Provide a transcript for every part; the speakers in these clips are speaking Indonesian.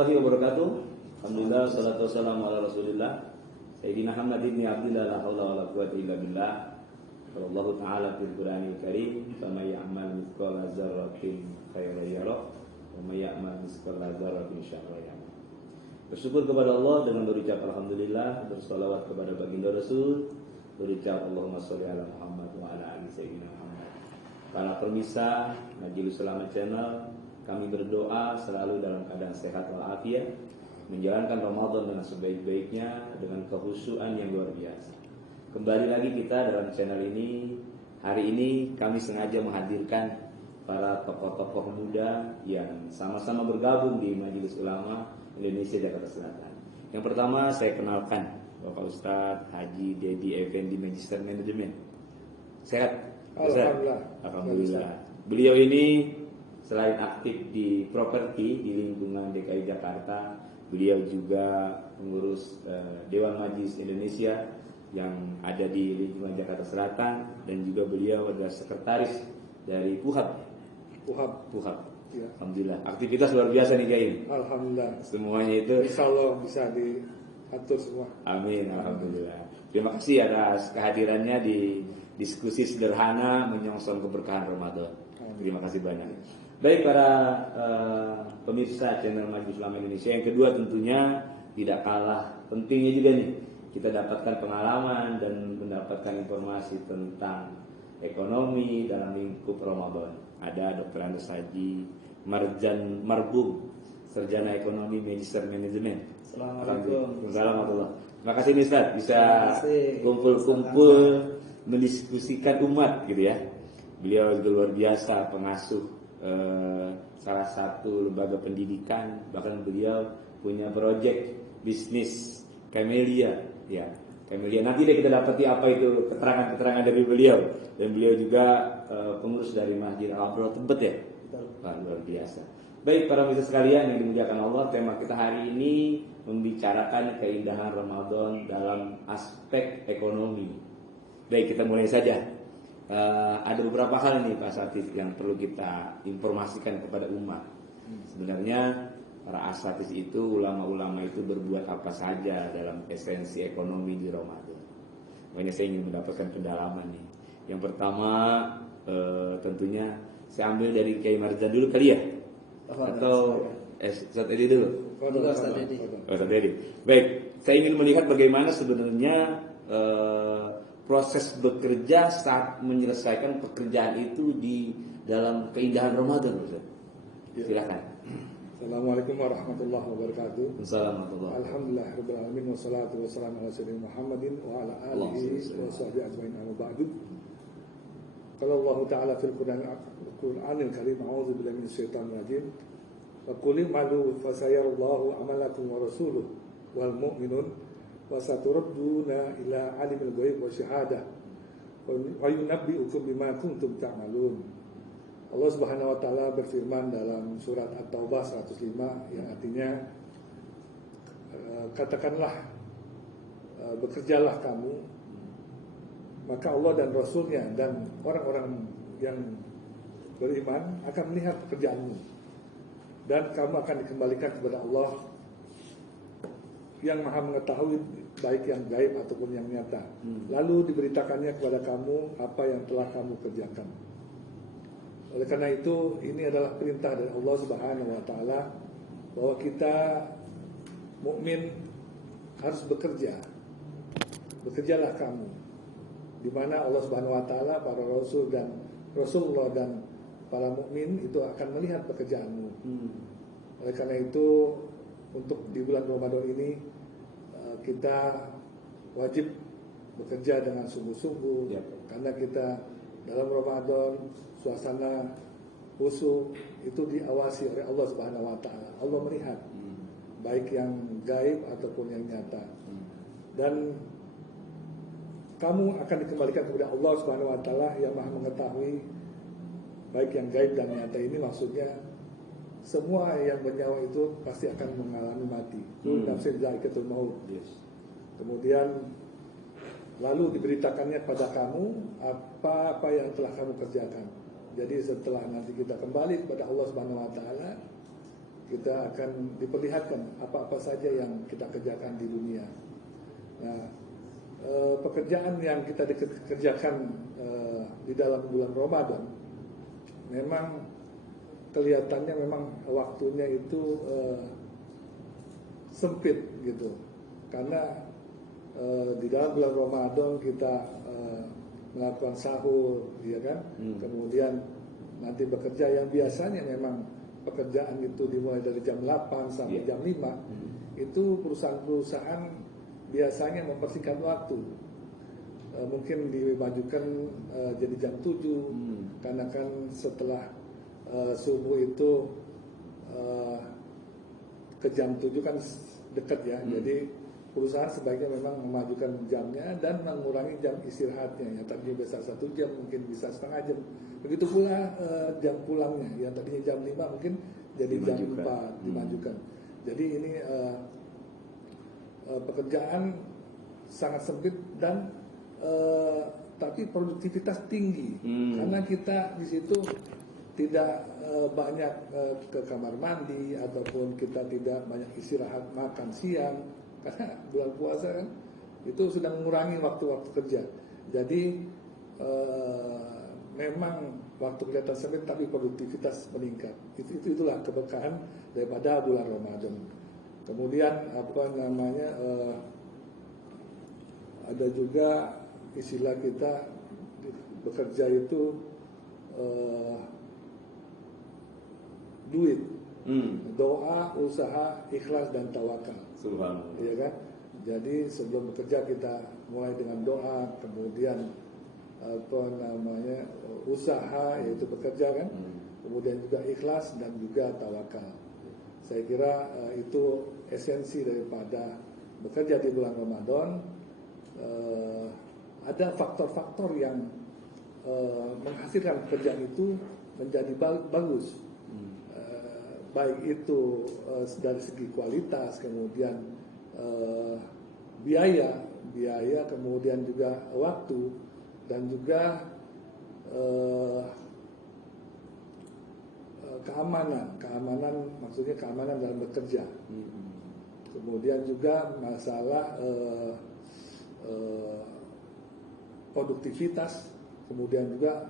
warahmatullahi wabarakatuh. Alhamdulillah, salatu wassalamu ala Rasulillah Sayyidina Muhammad ibn Abdillah, la haula wala quwwata illa billah. Allah Ta'ala fil Qur'anil Karim, "Faman ya'mal mithqala dzarratin khairan yarah, wa may ya'mal mithqala dzarratin syarran yarah." Bersyukur kepada Allah dengan berucap alhamdulillah, bersolawat kepada baginda Rasul, berucap Allahumma sholli ala Muhammad wa ala ali sayyidina Muhammad. Para pemirsa Majelis Ulama Channel, kami berdoa selalu dalam keadaan sehat walafiat, menjalankan Ramadan dengan sebaik-baiknya, dengan kekhusyuan yang luar biasa. Kembali lagi kita dalam channel ini. Hari ini kami sengaja menghadirkan para tokoh-tokoh muda yang sama-sama bergabung di Majelis Ulama Indonesia Jakarta Selatan. Yang pertama saya kenalkan Bapak Ustadz Haji Dedi Effendi, Magister Manajemen. Sehat? Alhamdulillah. Beliau ini selain aktif di properti di lingkungan DKI Jakarta, beliau juga pengurus Dewan Majelis Indonesia yang ada di lingkungan Jakarta Selatan, dan juga beliau adalah sekretaris dari PUHAB. Ya. Alhamdulillah, aktivitas luar biasa nih Kiai. Alhamdulillah. Semuanya itu Insya Allah bisa diatur semua. Amin, alhamdulillah. Terima kasih atas kehadirannya di diskusi sederhana menyongsong keberkahan Ramadan. Terima kasih banyak. Baik para pemirsa channel Majelis Ulama Indonesia, yang kedua tentunya tidak kalah pentingnya juga nih, kita dapatkan pengalaman dan mendapatkan informasi tentang ekonomi dalam lingkup Ramadan. Ada Dr. Andes Haji Marjan Marbung, Sarjana Ekonomi Magister Manajemen. Assalamualaikum. Assalamualaikum. Terima kasih nih Ustaz, bisa kumpul-kumpul mendiskusikan umat gitu ya. Beliau juga luar biasa, pengasuh salah satu lembaga pendidikan, bahkan beliau punya proyek bisnis Camellia, ya Camellia. Nanti deh kita dapati apa itu keterangan-keterangan dari beliau. Dan beliau juga pengurus dari Masjid Al-Abrar Tebet ya. Luar biasa. Baik para pemirsa sekalian yang dimuliakan Allah, tema kita hari ini membicarakan keindahan Ramadan dalam aspek ekonomi. Baik, kita mulai saja. Ada beberapa hal nih Pak Satif yang perlu kita informasikan kepada umat. Sebenarnya para asatidz itu, ulama-ulama itu berbuat apa saja dalam esensi ekonomi di Ramadan. Makanya saya ingin mendapatkan pendalaman nih. Yang pertama tentunya saya ambil dari Kiai Marjan dulu kali ya, atau Ustadz Edi dulu. Ustadz Edi. Baik, saya ingin melihat bagaimana sebenarnya proses bekerja saat menyelesaikan pekerjaan itu di dalam keindahan Ramadan, Ustaz. Silakan. Assalamualaikum warahmatullahi wabarakatuh. Assalamualaikum. Alhamdulillahirabbil alamin, wassalatu wassalamu ala sayyidina Muhammadin wa ala alihi wa sahbihi ajmain, amma ba'du. Qala Allah Ta'ala fil Qur'anil Karim, a'udzu billahi minasy syaithanir rajim. Wa qul i'malu fa sayarallahu 'amalakum wa rasuluhu wal mu'minun wa saturadduna ila 'alimil ghaib wa syahadah wa yunabbi'ukum bima kuntum ta'malun. Allah Subhanahu wa taala berfirman dalam surat At-Taubah 105 yang artinya katakanlah bekerjalah kamu, maka Allah dan Rasulnya dan orang-orang yang beriman akan melihat pekerjaanmu, dan kamu akan dikembalikan kepada Allah yang maha mengetahui baik yang gaib ataupun yang nyata. Lalu diberitakannya kepada kamu apa yang telah kamu kerjakan. Oleh karena itu, ini adalah perintah dari Allah Subhanahu wa taala bahwa kita mukmin harus bekerja. Bekerjalah kamu. Di mana Allah Subhanahu wa taala, para rasul dan Rasulullah dan para mukmin itu akan melihat pekerjaanmu. Oleh karena itu, untuk di bulan Ramadan ini kita wajib bekerja dengan sungguh-sungguh, karena kita dalam Ramadan suasana khusyuk itu diawasi oleh Allah Subhanahu wa taala. Allah melihat baik yang gaib ataupun yang nyata. Dan kamu akan dikembalikan kepada Allah Subhanahu wa taala yang maha mengetahui baik yang gaib dan nyata. Ini maksudnya semua yang bernyawa itu pasti akan mengalami mati. Nafsin za'iqatul maut. Kemudian lalu diberitakannya kepada kamu apa yang telah kamu kerjakan. Jadi setelah nanti kita kembali kepada Allah Subhanahu wa taala, kita akan diperlihatkan apa-apa saja yang kita kerjakan di dunia. Nah, pekerjaan yang kita kerjakan di dalam bulan Ramadan memang kelihatannya memang waktunya itu sempit gitu, karena di dalam bulan Ramadan kita melakukan sahur, ya kan, kemudian nanti bekerja yang biasanya memang pekerjaan itu dimulai dari jam 8 sampai jam 5, itu perusahaan-perusahaan biasanya mempersingkat waktu. Mungkin dimajukan jadi jam 7, karena kan setelah subuh itu ke jam 7 kan dekat ya. Jadi perusahaan sebaiknya memang memajukan jamnya dan mengurangi jam istirahatnya. Yang tadinya biasa 1 jam mungkin bisa setengah jam. Begitu pula jam pulangnya, yang tadinya jam 5 mungkin jadi jam 4 dimajukan. Jadi ini pekerjaan sangat sempit dan tapi produktivitas tinggi, karena kita di situ tidak banyak ke kamar mandi ataupun kita tidak banyak istirahat makan siang, karena bulan puasa kan itu sudah mengurangi waktu-waktu kerja. Jadi memang waktu kelihatan sempit tapi produktivitas meningkat. Itulah keberkahan daripada bulan Ramadan. Kemudian ada juga istilah kita bekerja itu duit, doa, usaha, ikhlas dan tawakal. Subhanallah. Iya kan? Jadi sebelum bekerja kita mulai dengan doa, kemudian usaha yaitu bekerja kan, kemudian juga ikhlas dan juga tawakal. Saya kira itu esensi daripada bekerja di bulan Ramadan. Ada faktor-faktor yang menghasilkan pekerjaan itu menjadi bagus, baik itu dari segi kualitas, kemudian biaya, kemudian juga waktu, dan juga keamanan maksudnya keamanan dalam bekerja. Kemudian juga masalah produktivitas, kemudian juga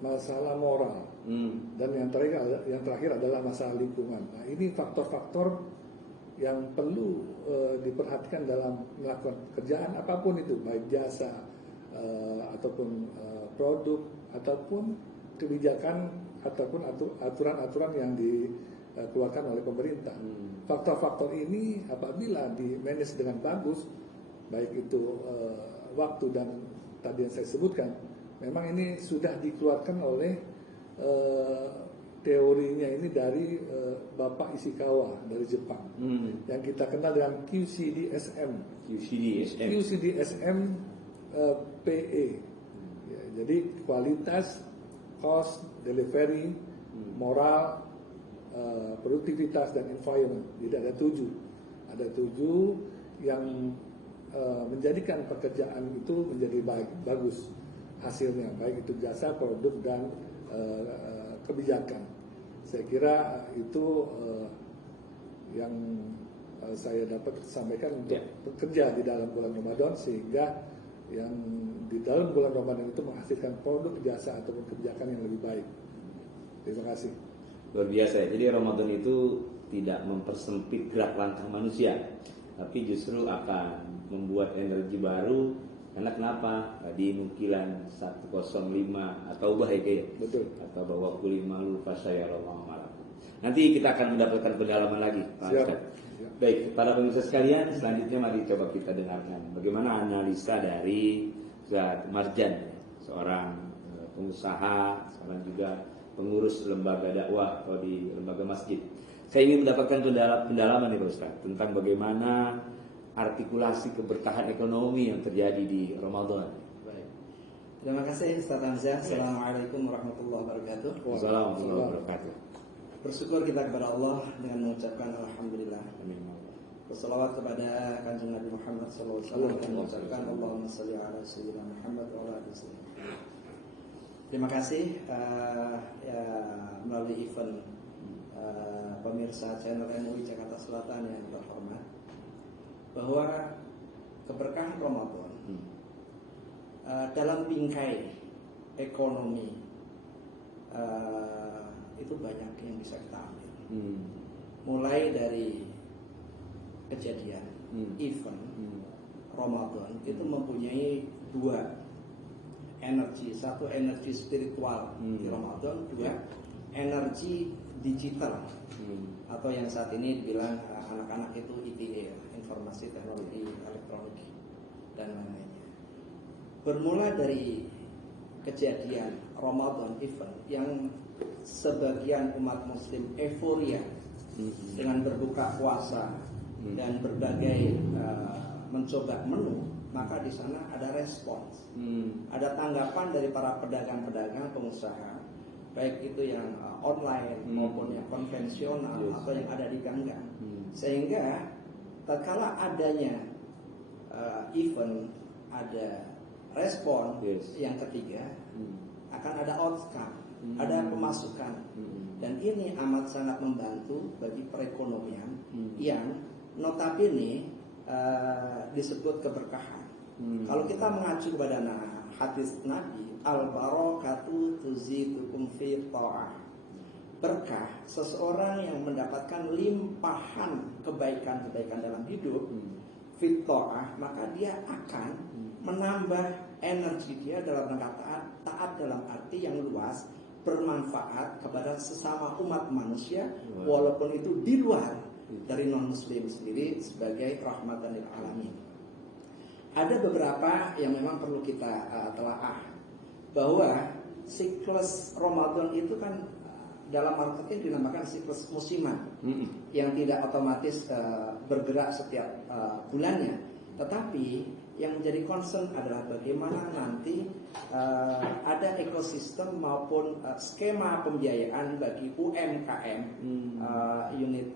masalah moral, dan yang terakhir adalah masalah lingkungan. Nah, ini faktor-faktor yang perlu diperhatikan dalam melakukan pekerjaan apapun itu, baik jasa ataupun produk ataupun kebijakan ataupun aturan-aturan yang dikeluarkan oleh pemerintah. Faktor-faktor ini apabila di-manage dengan bagus, baik itu waktu dan tadi yang saya sebutkan, memang ini sudah dikeluarkan oleh teorinya ini dari Bapak Ishikawa dari Jepang, yang kita kenal dengan QCDSM PE. Ya, jadi kualitas, cost, delivery, moral, produktivitas dan environment. Jadi ada 7 yang menjadikan pekerjaan itu menjadi bagus hasilnya, baik itu jasa, produk dan kebijakan. Saya kira itu yang saya dapat sampaikan untuk bekerja di dalam bulan Ramadan, sehingga yang di dalam bulan Ramadan itu menghasilkan produk, jasa ataupun kebijakan yang lebih baik. Terima kasih. Luar biasa ya. Jadi Ramadan itu tidak mempersempit gerak langkah manusia, tapi justru akan membuat energi baru. Karena kenapa? Tadi nukilan 105 atau baik ya. Betul. Atau bahwa kulimalu fasyayallahu malakum. Nanti kita akan mendapatkan pendalaman lagi, Pak Ustaz. Baik, para pemirsa sekalian, selanjutnya mari coba kita dengarkan bagaimana analisa dari Ustaz Marjan, seorang pengusaha, seorang juga pengurus lembaga dakwah atau di lembaga masjid. Saya ingin mendapatkan pendalaman nih Pak Ustaz tentang bagaimana artikulasi keberkahan ekonomi yang terjadi di Ramadan. Baik. Terima kasih Ustaz Hamzah. Assalamualaikum warahmatullahi wabarakatuh. Waalaikumsalam warahmatullahi wabarakatuh. Bersyukur kita kepada Allah dengan mengucapkan alhamdulillah. Amin. Berselawat kepada Kanjeng Nabi Muhammad SAW dan mengucapkan Allahumma shalli ala sayyidina Muhammad wa ala alihi wasallam. Terima kasih melalui event pemirsa channel MUI Jakarta Selatan yang terhormat, bahwa keberkahan Ramadan dalam bingkai ekonomi itu banyak yang bisa kita ambil. Mulai dari kejadian event Ramadan itu mempunyai dua energi, satu energi spiritual di Ramadan, dua energi digital atau yang saat ini dibilang anak-anak itu ITE, informasi teknologi elektronik dan lain-lainnya. Bermula dari kejadian Ramadan event yang sebagian umat muslim euforia dengan berbuka puasa dan berbagai mencoba menu, maka di sana ada respons, ada tanggapan dari para pedagang-pedagang, pengusaha, baik itu yang online maupun yang konvensional atau yang ada di gang-gang. Sehingga tatkala adanya event, ada respon, yang ketiga akan ada outcome, ada pemasukan, dan ini amat sangat membantu bagi perekonomian yang notabene disebut keberkahan. Kalau kita mengacu kepada hadis Nabi, al-barakatu tuzidukum fi ta'ah. Berkah, seseorang yang mendapatkan limpahan kebaikan-kebaikan dalam hidup, fi ta'ah, maka dia akan menambah energi dia dalam rangka taat dalam arti yang luas, bermanfaat kepada sesama umat manusia, walaupun itu di luar dari non-muslim sendiri sebagai rahmatan lil alamin. Ada beberapa yang memang perlu kita telaah, bahwa siklus Ramadan itu kan dalam marketing dinamakan siklus musiman, yang tidak otomatis bergerak setiap bulannya, tetapi yang menjadi concern adalah bagaimana nanti ada ekosistem maupun skema pembiayaan bagi UMKM, unit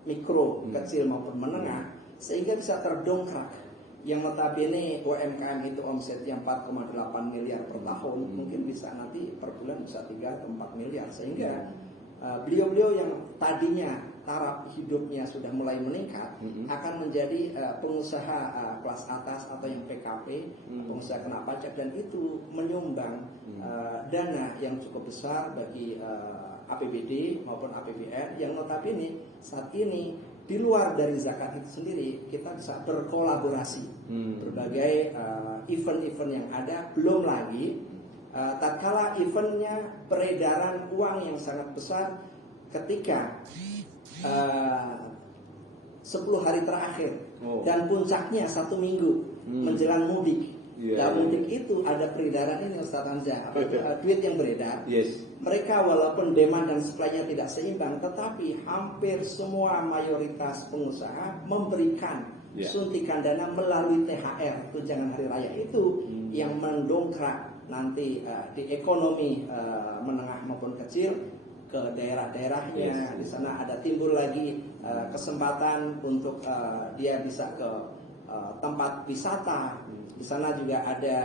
mikro, kecil maupun menengah, sehingga bisa terdongkrak. Yang notabene UMKM itu omsetnya 4,8 miliar per tahun, mungkin bisa nanti per bulan bisa 3 atau 4 miliar, sehingga beliau-beliau yang tadinya taraf hidupnya sudah mulai meningkat akan menjadi pengusaha kelas atas atau yang PKP, pengusaha kena pajak, dan itu menyumbang dana yang cukup besar bagi APBD maupun APBN yang notabene saat ini di luar dari zakat itu sendiri kita bisa berkolaborasi berbagai event-event yang ada, belum lagi tatkala eventnya peredaran uang yang sangat besar ketika 10 hari terakhir dan puncaknya 1 minggu menjelang mudik. Mudik itu ada peredaran ini Ustaz Hamzah, duit yang beredar. Mereka walaupun demand dan supply-nya tidak seimbang, tetapi hampir semua mayoritas pengusaha memberikan suntikan dana melalui THR, tunjangan hari raya itu, yang mendongkrak nanti di ekonomi menengah maupun kecil ke daerah-daerahnya. Di sana ada timbul lagi kesempatan untuk dia bisa ke tempat wisata. Di sana juga ada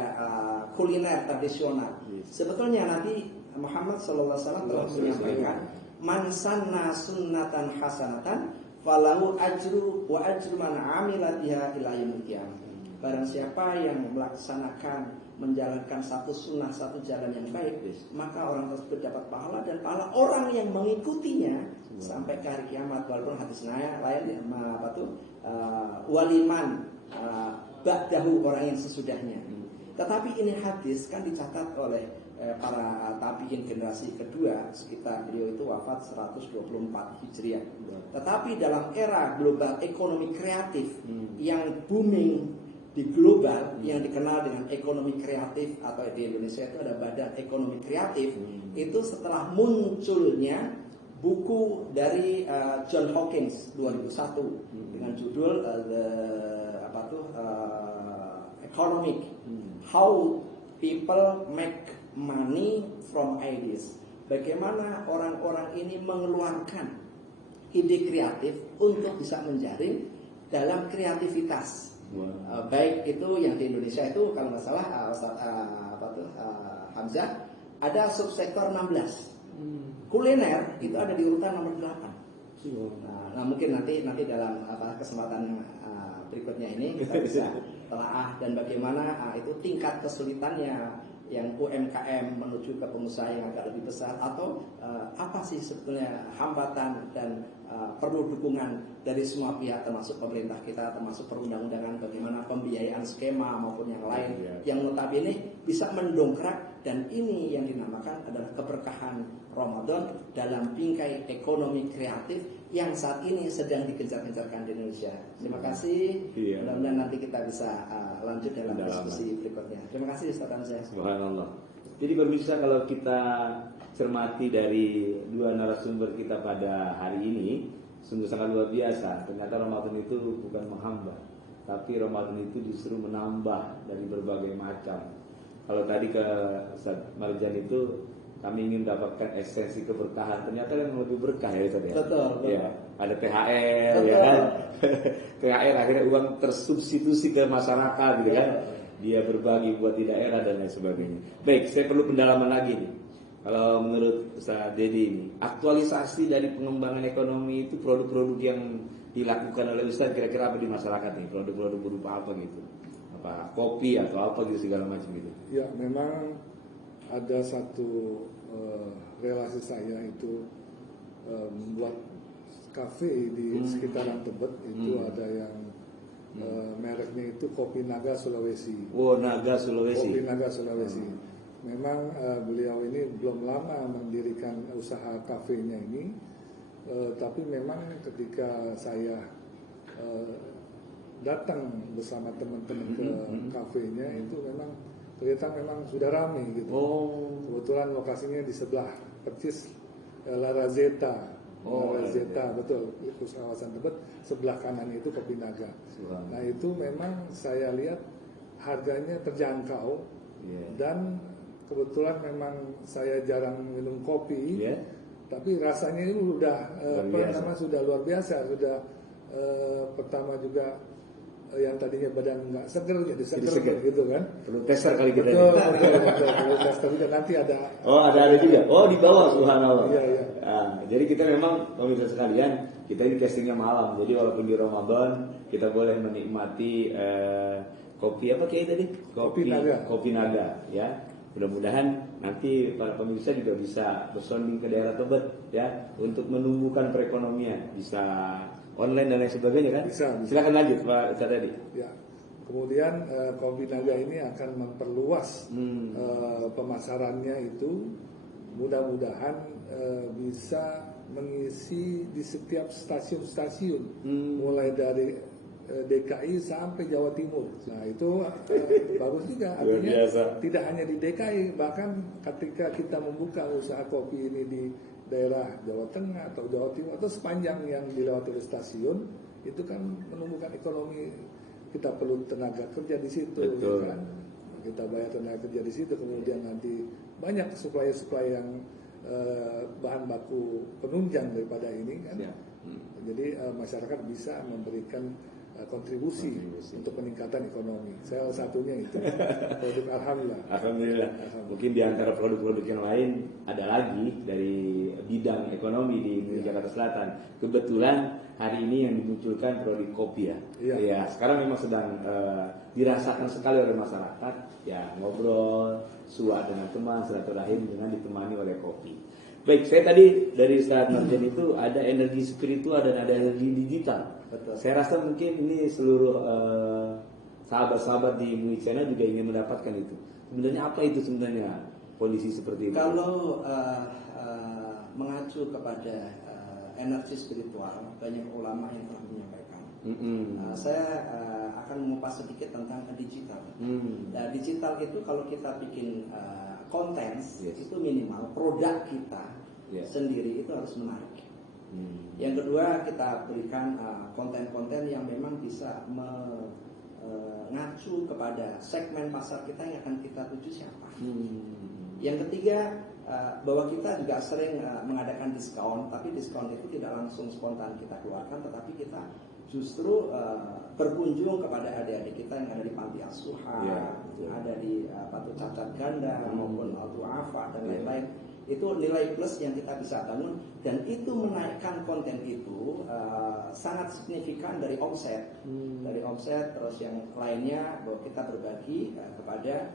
kuliner tradisional. Sebetulnya Nabi Muhammad SAW telah menyampaikan, man sanna sunnatan hasanatan falahu ajru wa ajru man amila biha ila yaumil qiyamah. Barang siapa yang melaksanakan, menjalankan satu sunnah, satu jalan yang baik, maka orang tersebut dapat pahala, dan pahala orang yang mengikutinya sampai ke hari kiamat. Walaupun hadisnya lain waliman ba'dahu, orang yang sesudahnya. Tetapi ini hadis kan dicatat oleh para tabi'in generasi kedua, sekitar beliau itu wafat 124 Hijriah. Tetapi dalam era global ekonomi kreatif yang booming di global, yang dikenal dengan ekonomi kreatif, atau di Indonesia itu ada Badan Ekonomi Kreatif, itu setelah munculnya buku dari John Hawkins 2001 dengan judul Economic, How People Make Money from Ideas. Bagaimana orang-orang ini mengeluarkan ide kreatif untuk bisa menjaring dalam kreativitas. Baik itu yang di Indonesia itu kalau nggak salah Hamzah ada subsektor 16. Kuliner itu ada di urutan nomor 8. Nah, mungkin nanti dalam kesempatan berikutnya ini kita bisa telaah dan bagaimana itu tingkat kesulitannya yang UMKM menuju ke pengusaha yang agak lebih besar, atau apa sih sebetulnya hambatan dan perlu dukungan dari semua pihak termasuk pemerintah kita, termasuk perundang-undangan, bagaimana pembiayaan skema maupun yang lain yang notabene bisa mendongkrak, dan ini yang dinamakan adalah keberkahan Ramadan dalam bingkai ekonomi kreatif yang saat ini sedang dikejar-kejarkan di Indonesia. Terima kasih. Mudah-mudahan nanti kita bisa lanjut dalam diskusi berikutnya. Terima kasih Ustaz Hamzah. Subhanallah. Jadi pemirsa, kalau kita cermati dari dua narasumber kita pada hari ini, sungguh sangat luar biasa. Ternyata Ramadan itu bukan menghambat, tapi Ramadan itu justru menambah dari berbagai macam. Kalau tadi ke Ustaz Marjan itu kami ingin mendapatkan esensi keberkahan, ternyata yang lebih berkah ya Ustaz ya. Betul. Ya, ada THR ya kan. THR akhirnya uang tersubstitusi ke masyarakat gitu kan. Dia berbagi buat di daerah dan lain sebagainya. Baik, saya perlu pendalaman lagi nih. Kalau menurut Ustaz Dedi ini, aktualisasi dari pengembangan ekonomi itu produk-produk yang dilakukan oleh Ustaz kira-kira apa di masyarakat nih? Produk-produk berupa apa gitu? Apa kopi atau apa gitu segala macam gitu? Ya, memang ada satu relasi saya itu membuat kafe di sekitaran Tebet itu ada yang mereknya itu Kopi Naga Sulawesi. Oh, Naga Sulawesi. Kopi Naga Sulawesi. Memang beliau ini belum lama mendirikan usaha kafenya ini, tapi memang ketika saya datang bersama teman-teman ke kafenya itu memang ternyata memang sudah ramai gitu. Kebetulan lokasinya di sebelah persis La Razeta. La Razeta, betul, itu kawasan Tebet. Sebelah kanan itu Kopi Naga. Nah itu memang saya lihat harganya terjangkau dan kebetulan memang saya jarang minum kopi, tapi rasanya itu sudah luar biasa. Sudah pertama juga yang tadinya badan nggak seger jadi seger gitu kan. Perlu tester kali kita. Betul, perlu tester juga nanti ada. Ada juga. Di bawah, subhanallah. Iya. Jadi kita memang pemirsa sekalian, kita ini testingnya malam. Jadi walaupun di Ramadan kita boleh menikmati kopi apa kayak tadi? Kopi Naga ya. Mudah-mudahan nanti para pemirsa juga bisa bersonding ke daerah Tebet ya untuk menumbuhkan perekonomian, bisa online dan lain sebagainya kan? Bisa. Silakan lanjut Pak Ustaz tadi. Ya. Kemudian Kopi Naga ini akan memperluas pemasarannya itu, mudah-mudahan bisa mengisi di setiap stasiun-stasiun, mulai dari DKI sampai Jawa Timur. Nah itu bagus juga, artinya tidak hanya di DKI, bahkan ketika kita membuka usaha kopi ini di daerah Jawa Tengah atau Jawa Timur atau sepanjang yang dilewati oleh stasiun, itu kan menumbuhkan ekonomi. Kita perlu tenaga kerja di situ, ya kan? Kita bayar tenaga kerja di situ, kemudian nanti banyak supplier-supplier yang bahan baku penunjang daripada ini kan. Jadi masyarakat bisa memberikan kontribusi untuk peningkatan ekonomi. Salah satunya itu produk Alhamdulillah. Mungkin di antara produk-produk yang lain ada lagi dari bidang ekonomi di Jakarta Selatan. Kebetulan hari ini yang dimunculkan produk kopi ya. Ya, sekarang memang sedang dirasakan sekali oleh masyarakat. Ya, ngobrol, suak dengan teman, silaturahim dengan ditemani oleh kopi. Baik, saya tadi dari Ustaz Marjan itu ada energi spiritual dan ada energi digital. Betul. Saya rasa mungkin ini seluruh sahabat-sahabat di MUI Channel juga ingin mendapatkan itu. Sebenarnya apa itu sebenarnya kondisi seperti itu? Kalau mengacu kepada energi spiritual, banyak ulama yang telah menyampaikan. Saya akan mengupas sedikit tentang digital. Nah, digital itu kalau kita bikin konten, itu minimal produk kita sendiri itu harus menarik. Yang kedua, kita berikan konten-konten yang memang bisa mengacu kepada segmen pasar kita yang akan kita tuju siapa. Yang ketiga, bahwa kita juga sering mengadakan diskon, tapi diskon itu tidak langsung spontan kita keluarkan, tetapi kita justru berkunjung kepada adik-adik kita yang ada di panti asuhan, yang ada di panti cacat ganda maupun al-du'afa dan lain-lain. Itu nilai plus yang kita bisa bangun, dan itu menaikkan konten itu sangat signifikan dari omset, terus yang lainnya bahwa kita berbagi kepada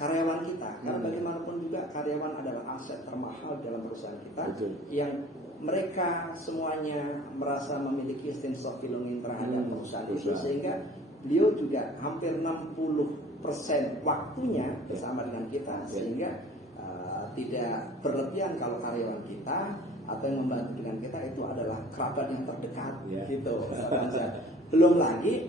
karyawan kita, karena bagaimanapun juga karyawan adalah aset termahal dalam perusahaan kita. Betul. Yang mereka semuanya merasa memiliki sense of belonging terhadap perusahaan itu, sehingga beliau juga hampir 60% waktunya bersama dengan kita, sehingga tidak berlebihan kalau karyawan kita atau yang membantu dengan kita itu adalah kerabat yang terdekat, gitu. Belum lagi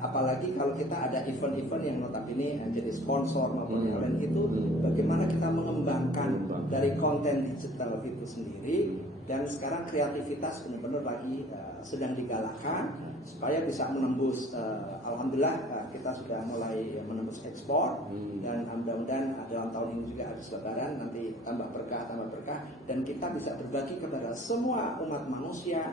apalagi kalau kita ada event-event yang notabene jadi sponsor maupun yang lain, itu bagaimana kita mengembangkan dari konten digital itu sendiri. Dan sekarang kreativitas benar-benar lagi sedang digalakkan supaya bisa menembus, alhamdulillah kita sudah mulai menembus ekspor, dan mudah-mudahan dalam tahun ini juga habis lebaran nanti tambah berkah, dan kita bisa berbagi kepada semua umat manusia,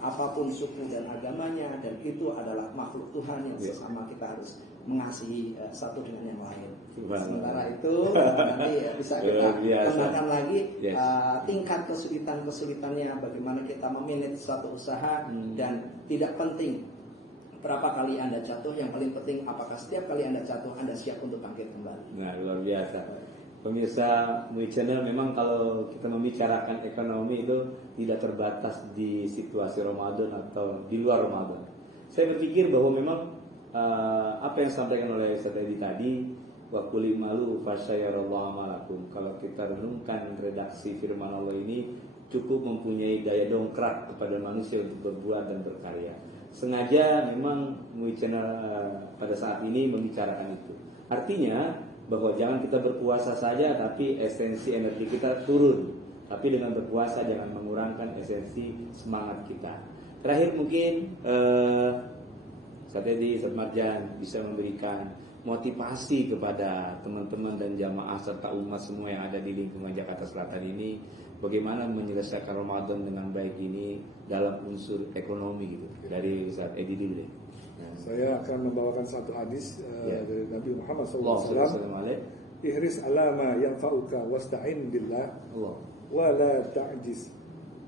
apapun suku dan agamanya, dan itu adalah makhluk Tuhan yang sesama kita harus mengasihi satu dengan yang lain. Sementara itu nanti bisa kita kembangkan lagi tingkat kesulitannya, bagaimana kita memanage suatu usaha, dan tidak penting berapa kali Anda jatuh, yang paling penting apakah setiap kali Anda jatuh Anda siap untuk bangkit kembali. Nah, luar biasa. Pemirsa MUI Channel, memang kalau kita membicarakan ekonomi itu tidak terbatas di situasi Ramadan atau di luar Ramadan. Saya berpikir bahwa memang apa yang disampaikan oleh Ustaz Edi tadi, wa qul malu fasyayarallahu amalakum, kalau kita renungkan redaksi firman Allah ini cukup mempunyai daya dongkrak kepada manusia untuk berbuat dan berkarya. Sengaja memang MUI Channel pada saat ini membicarakan itu. Artinya bahwa jangan kita berpuasa saja tapi esensi energi kita turun. Tapi dengan berpuasa jangan mengurangkan esensi semangat kita. Terakhir mungkin Ustaz Edi, Ustaz Marjan bisa memberikan motivasi kepada teman-teman dan jamaah serta umat semua yang ada di lingkungan Jakarta Selatan ini, bagaimana menyelesaikan Ramadan dengan baik ini dalam unsur ekonomi gitu. Dari Ustaz Edi dulu deh. Saya akan membawakan satu hadis dari Nabi Muhammad SAW. Ihris ala ma yanfa'uka wasta'in billah wa la ta'jiz.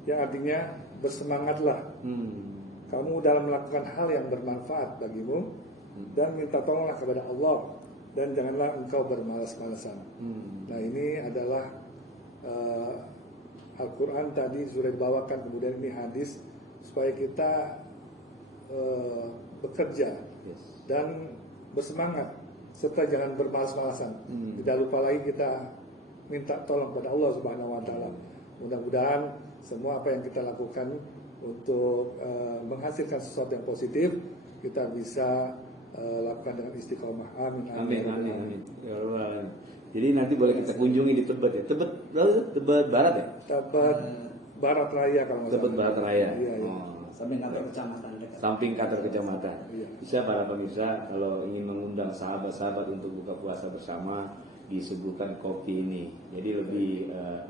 Yang artinya bersemangatlah kamu dalam melakukan hal yang bermanfaat bagimu, dan minta tolonglah kepada Allah, dan janganlah engkau bermalas-malasan. Nah, ini adalah Al-Quran tadi sudah dibawakan, kemudian ini hadis supaya kita bekerja dan bersemangat, serta jangan bermalas-malasan. Tidak lupa lagi kita minta tolong kepada Allah Subhanahu wa taala. Mudah-mudahan semua apa yang kita lakukan untuk menghasilkan sesuatu yang positif kita bisa lakukan dengan istiqomah. Amin. Ya Allah. Jadi nanti boleh kita kunjungi di Tebet ya. Tebet Barat ya? Tebet Barat Raya kalau nggak salah. Tebet Barat Raya. Iya. Samping kantor kecamatan dekat. Samping kantor kecamatan. Iya. Bisa para pemirsa kalau ingin mengundang sahabat-sahabat untuk buka puasa bersama, disuguhkan kopi ini. Jadi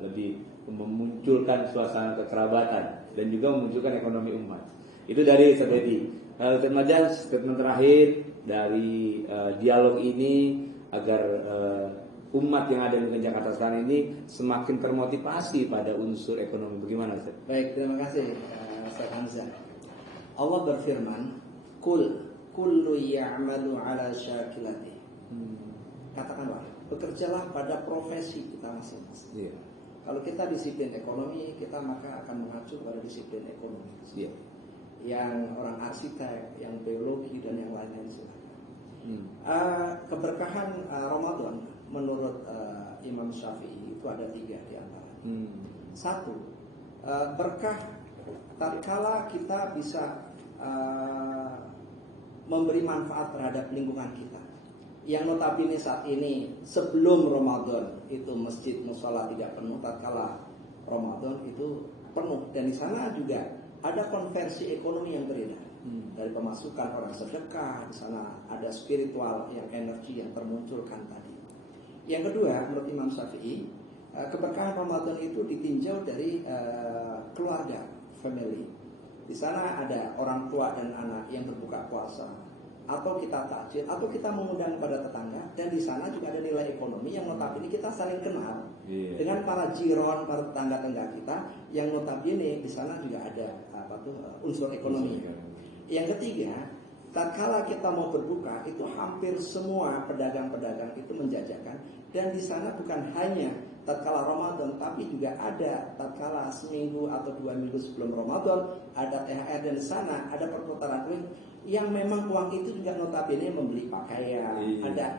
lebih memunculkan suasana kekerabatan dan juga memunculkan ekonomi umat. Itu dari Ustaz Edi. Ustaz Marjan, statement terakhir dari dialog ini agar umat yang ada di Jakarta Selatan ini semakin termotivasi pada unsur ekonomi. Bagaimana Ustaz? Baik, terima kasih Ustaz Hamzah. Allah berfirman, kullu ya'malu ala syakilati. Katakanlah, bekerjalah pada profesi kita masing-masing. Yeah. Kalau kita disiplin ekonomi, kita maka akan mengacu pada disiplin ekonomi. Yeah. Yang orang arsitek, yang biologi dan yang lain-lain silakan. Keberkahan Ramadan menurut Imam Syafi'i itu ada 3 di antara. Satu, berkah tatkala kita bisa memberi manfaat terhadap lingkungan kita. Yang notabene saat ini sebelum Ramadan itu masjid mushola tidak penuh, tatkala Ramadan itu penuh, dan di sana juga ada konversi ekonomi yang beredar. Dari pemasukan orang sedekah, di sana ada spiritual yang energi yang termunculkan tadi. Yang kedua, menurut Imam Syafi'i, keberkahan Ramadan itu ditinjau dari keluarga, family. di sana ada orang tua dan anak yang berbuka puasa, atau kita takjil, atau kita mengundang kepada tetangga, dan di sana juga ada nilai ekonomi yang notabene kita saling kenal dengan para jiron, para tetangga-tetangga kita yang notabene di sana juga ada unsur ekonomi. Yang ketiga, tatkala kita mau berbuka itu hampir semua pedagang-pedagang itu menjajakan, dan di sana bukan hanya tatkala Ramadan, tapi juga ada tatkala seminggu atau 2 minggu sebelum Ramadan ada THR, dan di sana ada perputaran uang yang memang uang itu juga notabene membeli pakaian, ada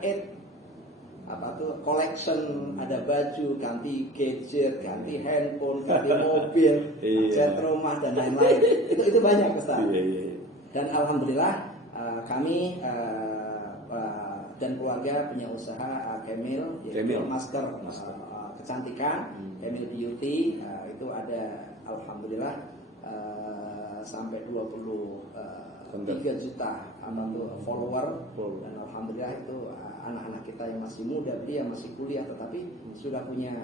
collection, ada baju, ganti gadget, ganti handphone, ganti mobil, cat rumah dan lain-lain. Itu banyak, Ustaz. Dan alhamdulillah kami dan keluarga punya usaha Kemil, yaitu masker kecantikan, Kemil Beauty, itu ada alhamdulillah sampai 23 juta follower, dan alhamdulillah itu anak-anak kita yang masih muda, dia masih kuliah, tetapi sudah punya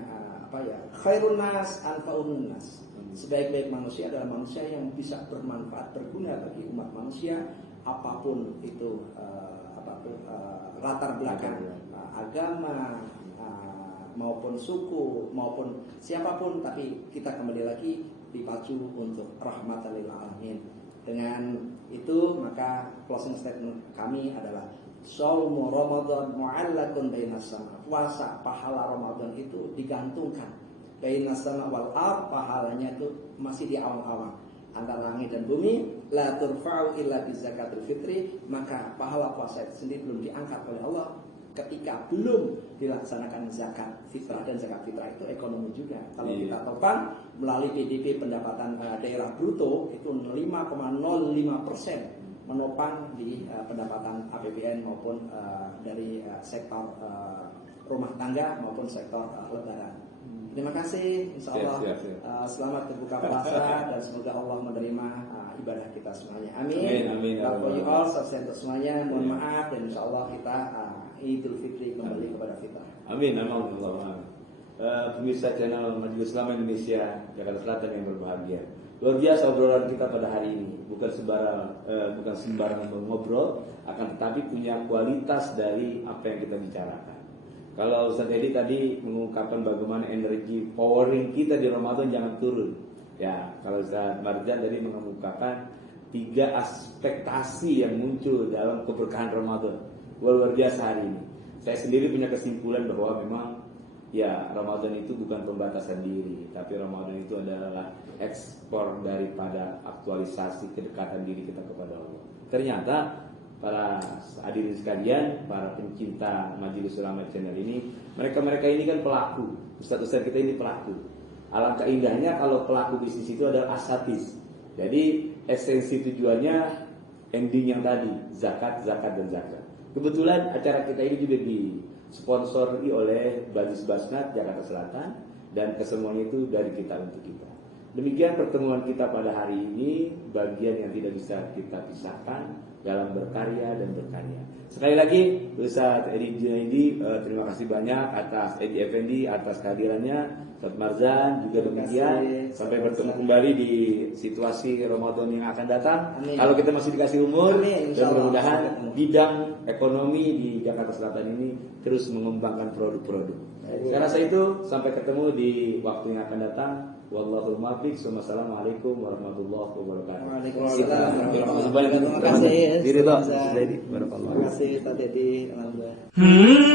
khairun nas anfa'un nas. Sebaik-baik manusia adalah manusia yang bisa bermanfaat, berguna bagi umat manusia, apapun itu latar belakang agama maupun suku maupun siapapun, tapi kita kembali lagi dipacu untuk rahmatan lil alamin. Dengan itu maka closing statement kami adalah Shaumu Ramadan mu'allakun bainas sama. Puasa pahala Ramadan itu digantungkan bainas sama wal ard, pahalanya itu masih di awang-awang antara langit dan bumi. La turfa'u illa bi zakatul fitri, maka pahala puasa itu sendiri belum diangkat oleh Allah ketika belum dilaksanakan zakat fitrah, dan zakat fitrah itu ekonomi juga. Kalau kita topan melalui PDB pendapatan daerah bruto itu 5,05% menopang di pendapatan APBN maupun dari sektor rumah tangga maupun sektor lebaran. Terima kasih, insya Allah selamat berbuka puasa dan semoga Allah menerima ibadah kita semuanya. Amin. For you all, sukses untuk semuanya. Mohon maaf, dan insya Allah kita Idul Fitri kembali kepada fitrah. Amin. Pemirsa channel Majelis Ulama Indonesia Jakarta Selatan yang berbahagia, luar biasa obrolan kita pada hari ini. Bukan sembarang mengobrol, akan tetapi punya kualitas dari apa yang kita bicarakan. Kalau Ustaz Edi tadi mengungkapkan bagaimana energi powering kita di Ramadan jangan turun. Ya, kalau Ustaz Marjan tadi mengungkapkan 3 aspektasi yang muncul dalam keberkahan Ramadan. Luar biasa hari ini. Saya sendiri punya kesimpulan bahwa memang ya Ramadan itu bukan pembatasan diri, tapi Ramadan itu adalah ekspor daripada aktualisasi kedekatan diri kita kepada Allah. Ternyata para hadirin sekalian, para pencinta Majelis Ulama channel ini, mereka ini kan pelaku. Ustaz-ustaz kita ini pelaku. Alangkah indahnya kalau pelaku bisnis itu adalah asatis. Jadi esensi tujuannya ending yang tadi, zakat. Kebetulan acara kita ini juga disponsori oleh Basis Basnat Jakarta Selatan, dan kesemuanya itu dari kita untuk kita. Demikian pertemuan kita pada hari ini, bagian yang tidak bisa kita pisahkan dalam berkarya dan berkarya. Sekali lagi Ustaz Edi Junaidi, terima kasih banyak atas Edi Effendi atas kehadirannya. Ustaz Marzan juga demikian. Sampai bertemu kembali di situasi Ramadan yang akan datang. Amin. Kalau kita masih dikasih umur, dan mudah-mudahan bidang ekonomi di Jakarta Selatan ini terus mengembangkan produk-produk. Saya rasa itu, sampai ketemu di waktu yang akan datang. Wallahul muwaffiq. Wassalamualaikum warahmatullahi wabarakatuh. Waalaikumsalam. Terima kasih. Terima kasih. Terima kasih. Terima kasih Ustaz Edi. Alhamdulillah.